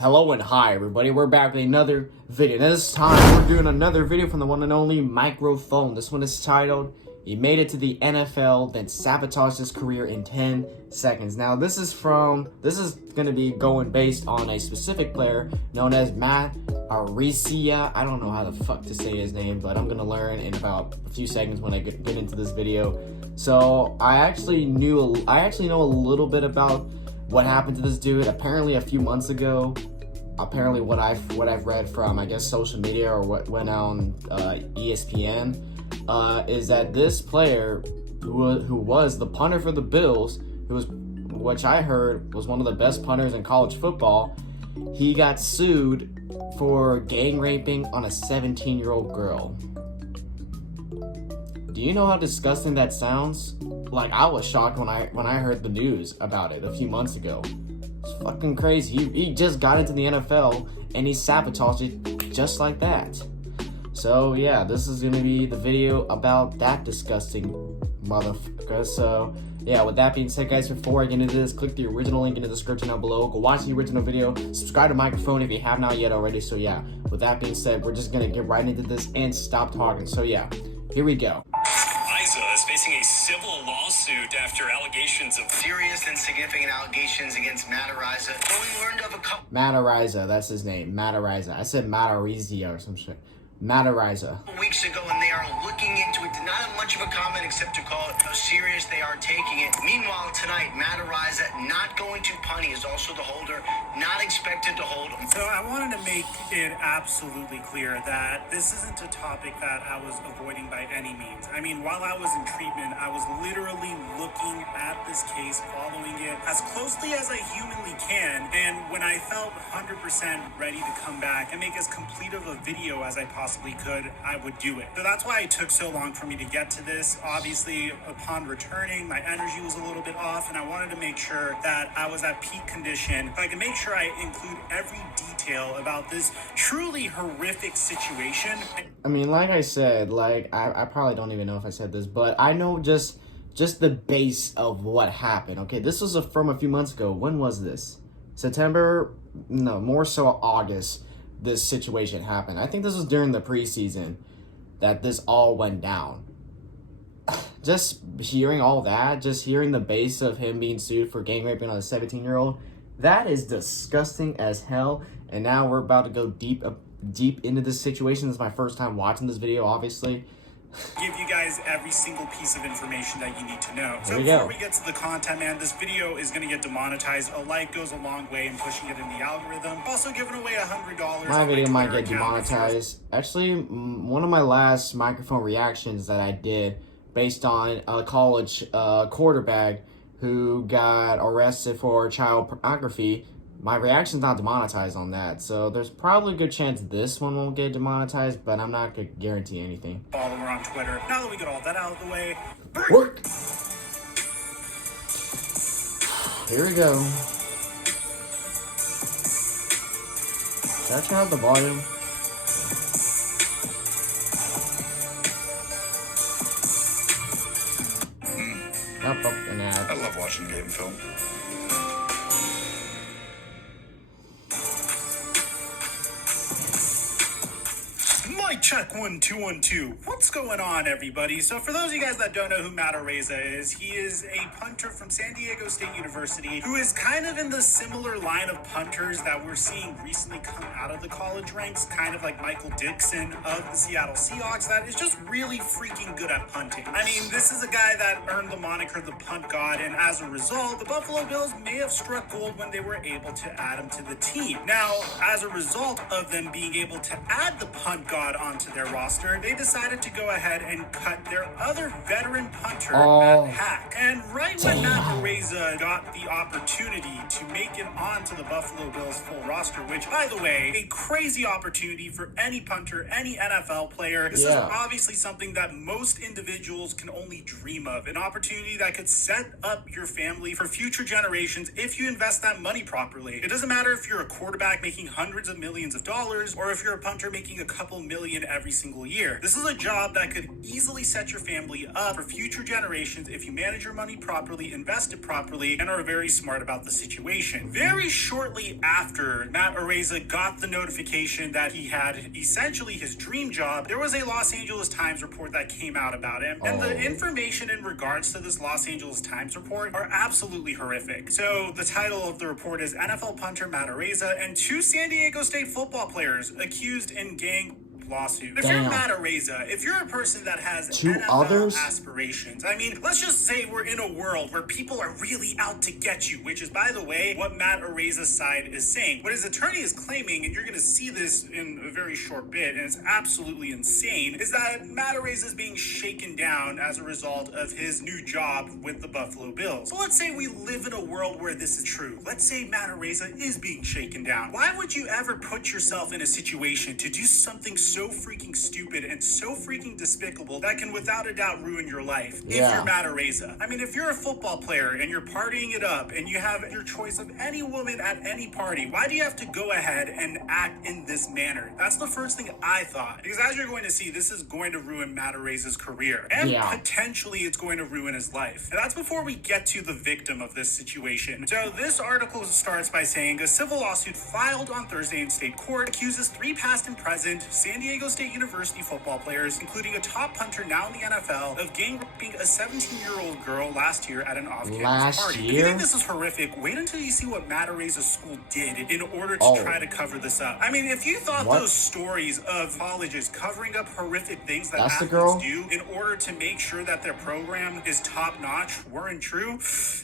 Hello and hi everybody, we're back with another video. This time we're doing another video from the one and only Mikerophone. This one is titled, He Made It to the NFL, Then Sabotaged His Career in 10 Seconds. Now this is going to be going based on a specific player known as Mikerophone. I don't know how the fuck to say his name, but I'm going to learn in about a few seconds when I get into this video. So I actually know a little bit about what happened to this dude. Apparently a few months ago, apparently what I've read from, I guess, social media or what went on ESPN, is that this player who was the punter for the Bills, which I heard was one of the best punters in college football, he got sued for gang raping on a 17-year-old girl. Do you know how disgusting that sounds? Like, I was shocked when I heard the news about it a few months ago. It's fucking crazy. He just got into the NFL and he sabotaged it just like that. So yeah, this is gonna be the video about that disgusting motherfucker. So yeah, with that being said, guys, before I get into this, click the original link in the description down below. Go watch the original video. Subscribe to Mikerophone if you have not yet already. So yeah, with that being said, we're just gonna get right into this and stop talking. So yeah, here we go. Is facing a civil lawsuit after allegations of serious and significant allegations against Mikerophone. Well, we learned of a couple. Mikerophone, that's his name. Mikerophone. I said Mikerophone or some shit. Mikerophone. Weeks ago, and they are looking into it. Did not have much of a comment except to call it how serious they are taking it. Meanwhile, tonight, Mikerophone not going to punt. He is also the holder, not expected to hold. So I wanted to make it absolutely clear that this isn't a topic that I was avoiding by any means. I mean, while I was in treatment, I was literally looking at this case, following it as closely as I humanly can. And when I felt 100% ready to come back and make as complete of a video as I possibly could, I would do it. So that's why it took so long for me to get to this. Obviously, upon returning, my energy was a little bit off, and I wanted to make sure that I was at peak condition. If I can make sure I include every detail about this truly horrific situation. I mean, like I said, I probably don't even know if I said this, but I know just the base of what happened. Okay, this was from a few months ago. When was this? September? No, more so August. This situation happened. I think this was during the preseason that this all went down. Just hearing all that, just hearing the base of him being sued for gang raping on a 17-year-old, that is disgusting as hell. And now we're about to go deep into this situation. This is my first time watching this video, obviously. Give you guys every single piece of information that you need to know. So we before we get to the content, man, this video is going to get demonetized. A like goes a long way in pushing it in the algorithm. Also giving away $100. My video might get demonetized. Actually, one of my last microphone reactions that I did based on a college quarterback who got arrested for child pornography, my reaction's not demonetized on that, so there's probably a good chance this one won't get demonetized, but I'm not gonna guarantee anything. Follower on Twitter. Now that we got all that out of the way, work. Here we go. Should I turn up the volume? Up an ad. I love watching game film. Mic check 1 2 1 2. What's going on, everybody? So for those of you guys that don't know who Mikerophone is, he is a punter from San Diego State University who is kind of in the similar line of punters that we're seeing recently come out of the college ranks, kind of like Michael Dixon of the Seattle Seahawks, that is just really freaking good at punting. I mean, this is a guy that earned the moniker the punt god, and as a result, the Buffalo Bills may have struck gold when they were able to add him to the team. Now, as a result of them being able to add the punt god onto their roster, they decided to go ahead and cut their other veteran punter, Matt Hack. And right when Mikerophone got the opportunity to make it onto the Buffalo Bills full roster, which, by the way, a crazy opportunity for any punter, any NFL player. This is obviously something that most individuals can only dream of. An opportunity that could set up your family for future generations if you invest that money properly. It doesn't matter if you're a quarterback making hundreds of millions of dollars, or if you're a punter making a couple million every single year. This is a job that could easily set your family up for future generations if you manage your money properly, invest it properly, and are very smart about the situation. Very shortly after Matt Araiza got the notification that he had essentially his dream job, there was a Los Angeles Times report that came out about him. And the information in regards to this Los Angeles Times report are absolutely horrific. So the title of the report is NFL punter Matt Araiza and 2 San Diego State football players accused in gang lawsuit. If you're Matt Araiza, if you're a person that has NFL aspirations, I mean, let's just say we're in a world where people are really out to get you, which is, by the way, what Matt Araiza's side is saying. What his attorney is claiming, and you're going to see this in a very short bit, and it's absolutely insane, is that Matt Araiza is being shaken down as a result of his new job with the Buffalo Bills. So let's say we live in a world where this is true. Let's say Matt Araiza is being shaken down. Why would you ever put yourself in a situation to do something so freaking stupid and so freaking despicable that can without a doubt ruin your life if you're Matt Araiza? I mean, if you're a football player and you're partying it up and you have your choice of any woman at any party, why do you have to go ahead and act in this manner? That's the first thing I thought. Because as you're going to see, this is going to ruin Matt Araiza's career. And potentially it's going to ruin his life. And that's before we get to the victim of this situation. So this article starts by saying a civil lawsuit filed on Thursday in state court accuses 3 past and present San Diego State University football players, including a top punter now in the NFL, of gang raping a 17-year-old girl last year at an off-campus party. If you think this is horrific, wait until you see what Matt Araiza's school did in order to try to cover this up. I mean, if you thought those stories of colleges covering up horrific things that athletes do in order to make sure that their program is top-notch weren't true,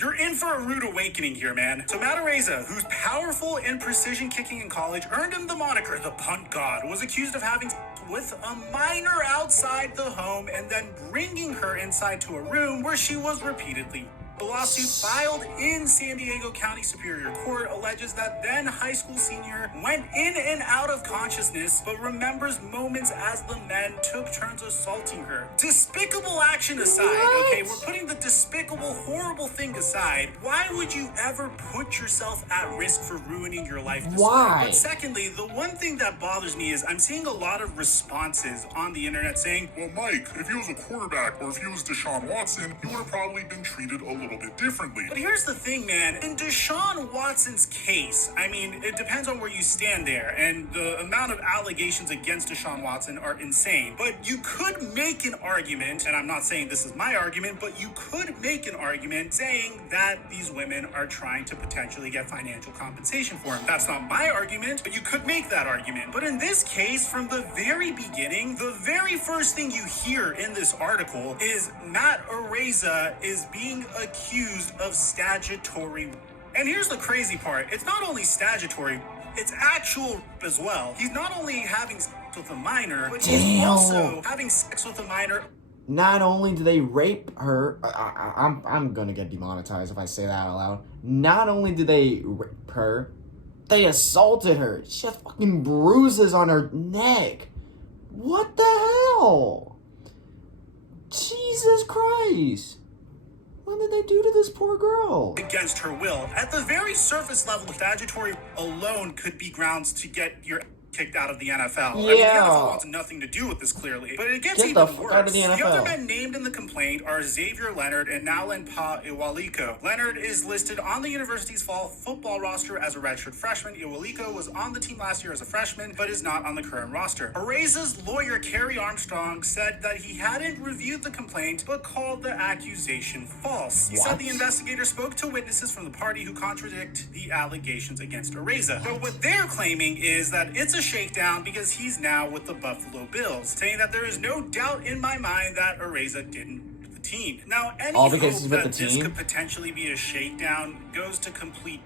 you're in for a rude awakening here, man. So Matt Araiza, who's powerful in precision kicking in college, earned him the moniker the Punt God, was accused of having with a minor outside the home and then bringing her inside to a room where she was repeatedly. The lawsuit filed in San Diego County Superior Court alleges that then high school senior went in and out of consciousness but remembers moments as the men took turns assaulting her. Despicable action aside, okay, we're putting the despicable, horrible thing aside. Why would you ever put yourself at risk for ruining your life this way? But secondly, the one thing that bothers me is I'm seeing a lot of responses on the internet saying, well, Mike, if he was a quarterback or if he was Deshaun Watson, he would have probably been treated a little bit differently. But here's the thing, man. In Deshaun Watson's case, I mean, it depends on where you stand there, and the amount of allegations against Deshaun Watson are insane. But you could make an argument, and I'm not saying this is my argument, but you could make an argument saying that these women are trying to potentially get financial compensation for him. That's not my argument, but you could make that argument. But in this case, from the very beginning, the very first thing you hear in this article is Matt Araiza is being accused of statutory. And here's the crazy part. It's not only statutory, it's actual as well. He's not only having sex with a minor, but he's also having sex with a minor. Not only do they rape her, I'm gonna get demonetized if I say that out loud. Not only do they rape her, they assaulted her. She has fucking bruises on her neck. What the hell? Jesus Christ. What did they do to this poor girl? Against her will. At the very surface level, statutory alone could be grounds to get your kicked out of the NFL. I mean, the NFL wants nothing to do with this, clearly. But it gets even worse. The other men named in the complaint are Xavier Leonard and Nalen Pa Iwaliko. Leonard is listed on the university's fall football roster as a redshirt freshman. Iwaliko was on the team last year as a freshman, but is not on the current roster. Araiza's lawyer, Kerry Armstrong, said that he hadn't reviewed the complaint, but called the accusation false. He said the investigator spoke to witnesses from the party who contradict the allegations against Araiza. So what they're claiming is that it's a shakedown because he's now with the Buffalo Bills, saying that there is no doubt in my mind that Araiza didn't with the team. Now, any hope that this could potentially be a shakedown goes to complete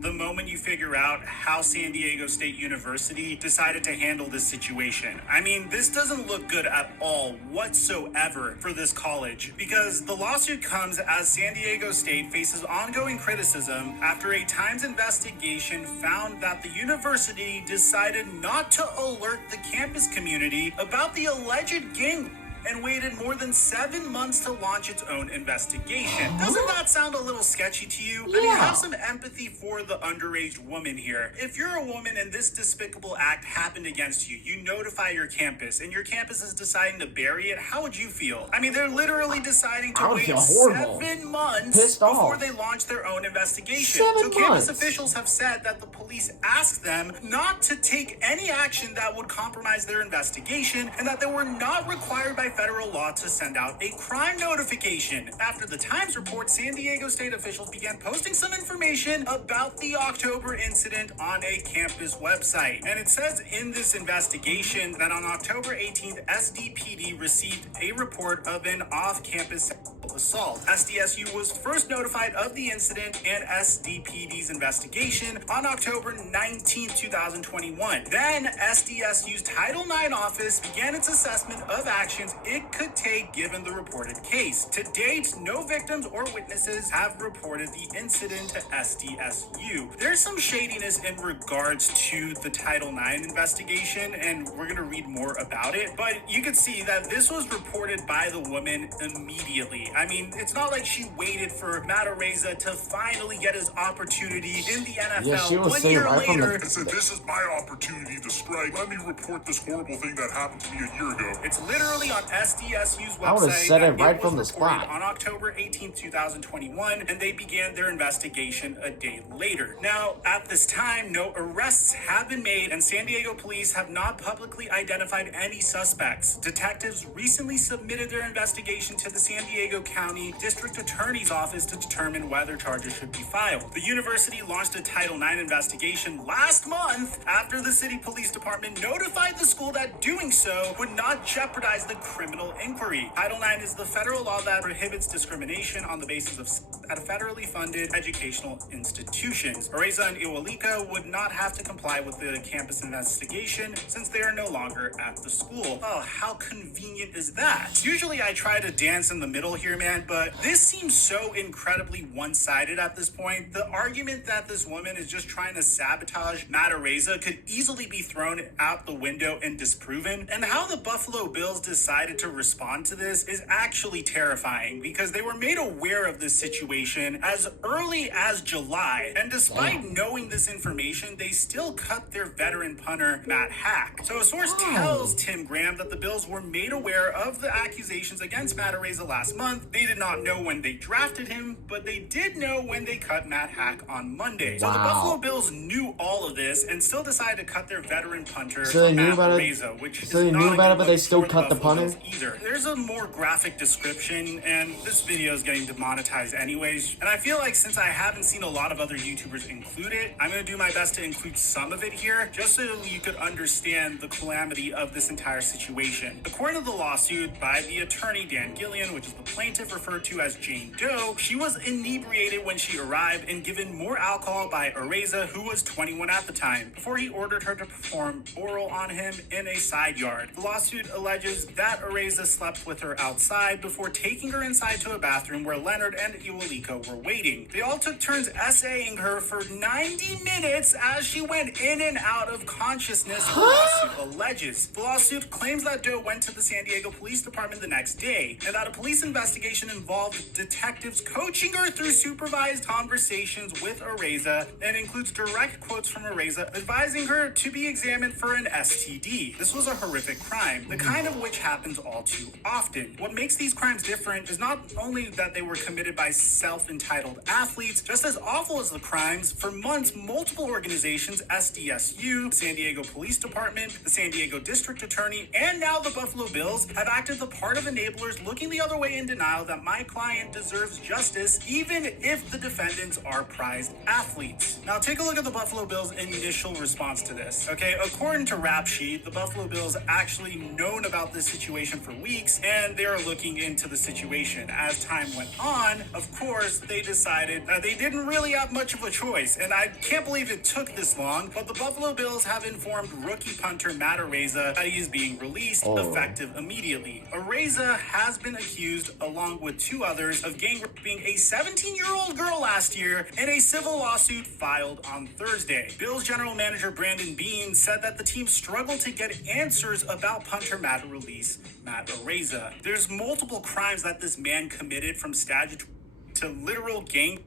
the moment you figure out how San Diego State University decided to handle this situation. I mean, this doesn't look good at all whatsoever for this college, because the lawsuit comes as San Diego State faces ongoing criticism after a Times investigation found that the university decided not to alert the campus community about the alleged gang and waited more than 7 months to launch its own investigation. Doesn't that sound a little sketchy to you? I mean, have some empathy for the underage woman here. If you're a woman and this despicable act happened against you, you notify your campus, and your campus is deciding to bury it, how would you feel? I mean, they're literally deciding to wait 7 months before they launch their own investigation. So campus officials have said that the police asked them not to take any action that would compromise their investigation, and that they were not required by federal law to send out a crime notification. After the Times report, San Diego state officials began posting some information about the October incident on a campus website. And it says in this investigation that on October 18th, SDPD received a report of an off-campus assault. SDSU was first notified of the incident and SDPD's investigation on October 19, 2021. Then SDSU's Title IX office began its assessment of actions it could take given the reported case. To date, no victims or witnesses have reported the incident to SDSU. There's some shadiness in regards to the Title IX investigation, and we're going to read more about it, but you could see that this was reported by the woman immediately. I mean, it's not like she waited for Matt Araiza to finally get his opportunity in the NFL. Yeah, she was 1 year later. And said, "This is my opportunity to strike. Let me report this horrible thing that happened to me a year ago." It's literally on SDSU's website. I would have said it right from the spot. On October 18th, 2021, and they began their investigation a day later. Now, at this time, no arrests have been made, and San Diego police have not publicly identified any suspects. Detectives recently submitted their investigation to the San Diego County District Attorney's Office to determine whether charges should be filed. The university launched a Title IX investigation last month after the city police department notified the school that doing so would not jeopardize the criminal inquiry. Title IX is the federal law that prohibits discrimination on the basis of at federally funded educational institutions. Araiza and llll would not have to comply with the campus investigation since they are no longer at the school. Oh, how convenient is that? Usually I try to dance in the middle here, man, but this seems so incredibly one-sided at this point. The argument that this woman is just trying to sabotage Matt Araiza could easily be thrown out the window and disproven. And how the Buffalo Bills decided to respond to this is actually terrifying, because they were made aware of this situation as early as July. And despite knowing this information, they still cut their veteran punter, Matt Hack. So a source tells Tim Graham that the Bills were made aware of the accusations against Matt Araiza last month. They did not know when they drafted him, but they did know when they cut Matt Hack on Monday. So the Buffalo Bills knew all of this and still decided to cut their veteran punter, Matt Araiza, which is they knew about it, but they still cut the punter? Either. There's a more graphic description, and this video is getting demonetized anyways. And I feel like since I haven't seen a lot of other YouTubers include it, I'm going to do my best to include some of it here, just so you could understand the calamity of this entire situation. According to the lawsuit by the attorney Dan Gillian, which is the plaintiff referred to as Jane Doe, she was inebriated when she arrived and given more alcohol by Araiza, who was 21 at the time, before he ordered her to perform oral on him in a side yard. The lawsuit alleges that Araiza slept with her outside before taking her inside to a bathroom where Leonard and llll were waiting. They all took turns essaying her for 90 minutes as she went in and out of consciousness, the lawsuit alleges. The lawsuit claims that Doe went to the San Diego Police Department the next day, and that a police investigation involved detectives coaching her through supervised conversations with Araiza, and includes direct quotes from Araiza advising her to be examined for an STD. This was a horrific crime, the kind of which happens all too often. What makes these crimes different is not only that they were committed by self-entitled athletes. Just as awful as the crimes, for months, multiple organizations, SDSU, the San Diego Police Department, the San Diego District Attorney, and now the Buffalo Bills have acted the part of enablers looking the other way in denial that my client deserves justice, even if the defendants are prized athletes. Now take a look at the Buffalo Bills' initial response to this. Okay, according to Rap Sheet, the Buffalo Bills actually known about this situation for weeks, and they're looking into the situation. As time went on, of course, course, they decided that they didn't really have much of a choice, and I can't believe it took this long, but the Buffalo Bills have informed rookie punter Matt Araiza that he is being released effective immediately. Araiza has been accused, along with two others, of gang raping a 17-year-old girl last year in a civil lawsuit filed on Thursday. Bills general manager Brandon Beane said that the team struggled to get answers about punter Matt Araiza. There's multiple crimes that this man committed, from statutory to literal gang,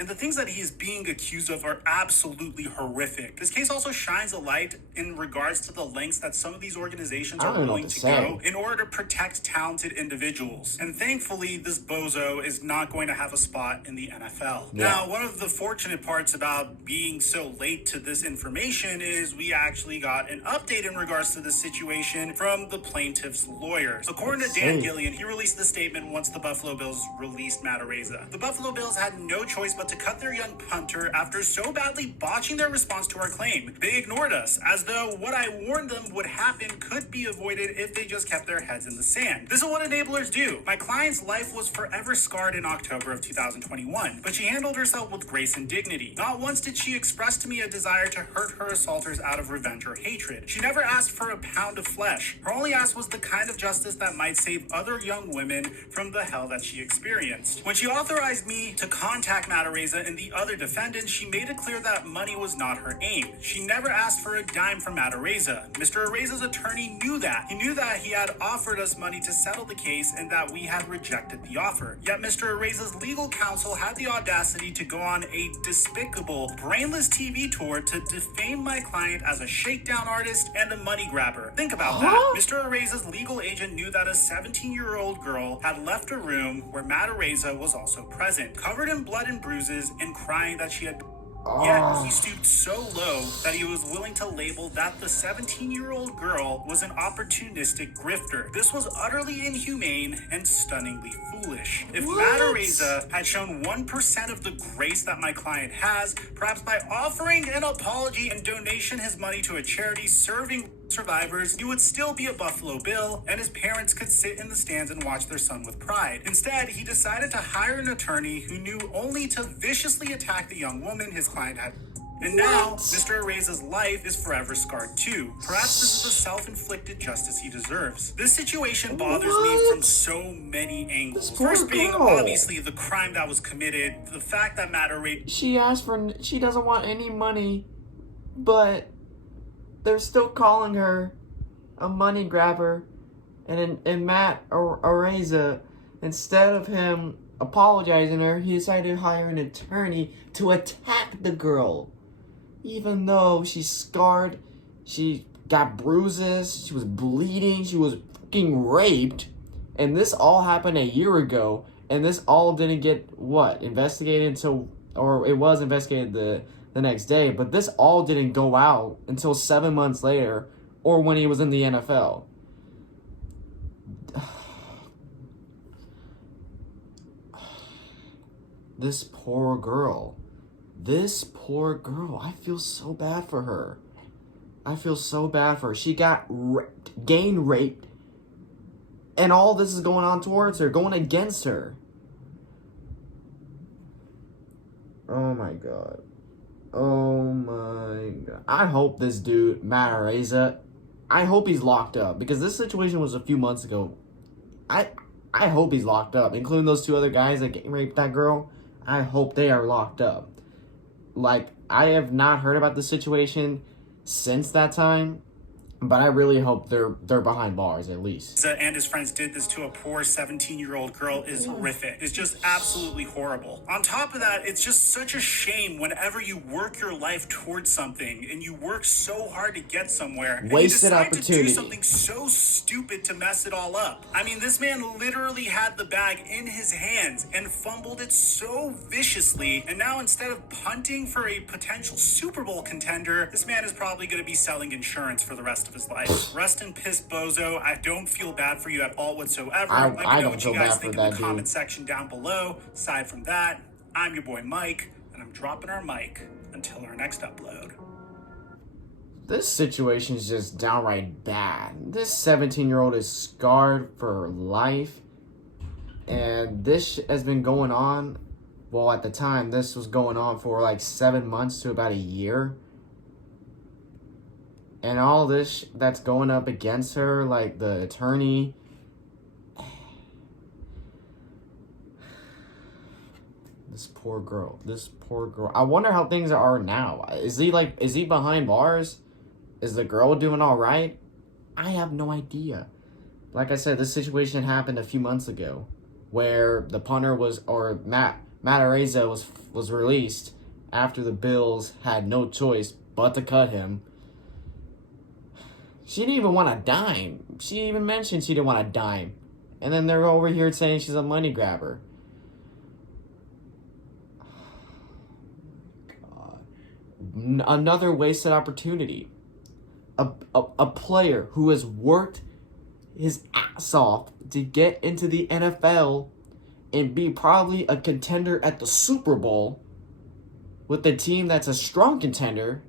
and the things that he is being accused of are absolutely horrific. This case also shines a light in regards to the lengths that some of these organizations are willing to go in order to protect talented individuals. And thankfully, this bozo is not going to have a spot in the NFL. Now, one of the fortunate parts about being so late to this information is we actually got an update in regards to this situation from the plaintiff's lawyers. According to Dan Gillian, he released the statement once the Buffalo Bills released Matt Araiza. The Buffalo Bills had no choice but to cut their young punter after so badly botching their response to our claim. They ignored us, as though what I warned them would happen could be avoided if they just kept their heads in the sand. This is what enablers do. My client's life was forever scarred in October of 2021, but she handled herself with grace and dignity. Not once did she express to me a desire to hurt her assaulters out of revenge or hatred. She never asked for a pound of flesh. Her only ask was the kind of justice that might save other young women from the hell that she experienced. When she authorized me to contact Matt Araiza and the other defendants, she made it clear that money was not her aim. She never asked for a dime from Matt Araiza. Mr. Araiza's attorney knew that. He knew that he had offered us money to settle the case and that we had rejected the offer. Yet Mr. Araiza's legal counsel had the audacity to go on a despicable, brainless TV tour to defame my client as a shakedown artist and a money grabber. Think about that. Mr. Araiza's legal agent knew that a 17-year-old girl had left a room where Matt Araiza was also present, covered in blood and bruises and crying that she had. Yet he stooped so low that he was willing to label that the 17-year-old girl was an opportunistic grifter. This was utterly inhumane and stunningly foolish. If Matt Araiza had shown 1% of the grace that my client has, perhaps by offering an apology and donation his money to a charity serving survivors, he would still be a Buffalo Bill, and his parents could sit in the stands and watch their son with pride. Instead, he decided to hire an attorney who knew only to viciously attack the young woman his client had. And now, Mr. Araiza's life is forever scarred too. Perhaps this is the self-inflicted justice he deserves. This situation bothers me from so many angles. First being, obviously, the crime that was committed, the fact that Matt Araiza... She doesn't want any money, but they're still calling her a money grabber, and Matt Araiza, instead of him apologizing to her, he decided to hire an attorney to attack the girl. Even though she's scarred, she got bruises, she was bleeding, she was fucking raped, and this all happened a year ago, and this all didn't get, investigated until, or it was investigated the next day, but this all didn't go out until 7 months later, or when he was in the NFL. This poor girl. I feel so bad for her. She got gang raped, and all this is going on towards her, going against her. Oh my god. I hope this dude, Matt Araiza, I hope he's locked up, because this situation was a few months ago. I hope he's locked up, including those two other guys that gang raped that girl. I hope they are locked up. Like, I have not heard about this situation since that time, but I really hope they're behind bars at least. And his friends did this to a poor 17-year-old girl is horrific. It's just absolutely horrible. On top of that, it's just such a shame whenever you work your life towards something and you work so hard to get somewhere, and wasted you decide opportunity to do something so stupid to mess it all up. I mean, this man literally had the bag in his hands and fumbled it so viciously, and now instead of punting for a potential Super Bowl contender, this man is probably going to be selling insurance for the rest of his life. Rest in piss, bozo. I don't feel bad for you at all whatsoever. Let me know what you guys think in the comment section down below. Aside from that, I'm your boy Mike, and I'm dropping our mic until our next upload. This situation is just downright bad. This 17-year-old is scarred for life, and this has been going on Well, at the time, this was going on for like 7 months to about a year. And all this that's going up against her, like the attorney. This poor girl. I wonder how things are now. Is he behind bars? Is the girl doing all right? I have no idea. Like I said, this situation happened a few months ago, where the punter Matt Araiza was released after the Bills had no choice but to cut him. She didn't even want a dime. She even mentioned she didn't want a dime. And then they're over here saying she's a money grabber. God. Another wasted opportunity. A player who has worked his ass off to get into the NFL and be probably a contender at the Super Bowl with a team that's a strong contender.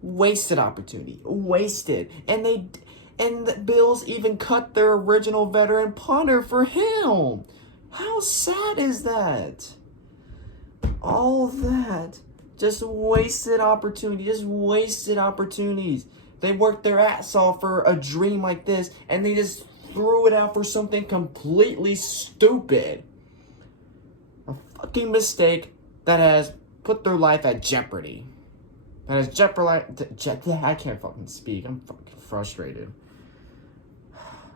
Wasted opportunity. Wasted. And the Bills even cut their original veteran punter for him. How sad is that? All that. Just wasted opportunity. Just wasted opportunities. They worked their ass off for a dream like this, and they just threw it out for something completely stupid. A fucking mistake that has put their life at jeopardy. That has jeopardized. I can't fucking speak. I'm fucking frustrated.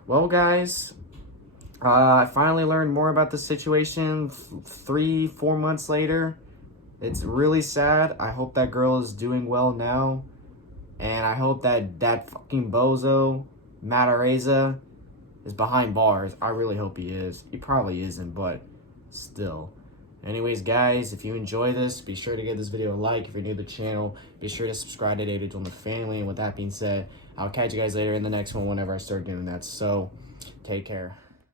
Well, guys, I finally learned more about the situation 3-4 months later. It's really sad. I hope that girl is doing well now. And I hope that fucking bozo, Matt Araiza, is behind bars. I really hope he is. He probably isn't, but still. Anyways, guys, if you enjoy this, be sure to give this video a like. If you're new to the channel, be sure to subscribe to Data Join the family. And with that being said, I'll catch you guys later in the next one whenever I start doing that. So, take care.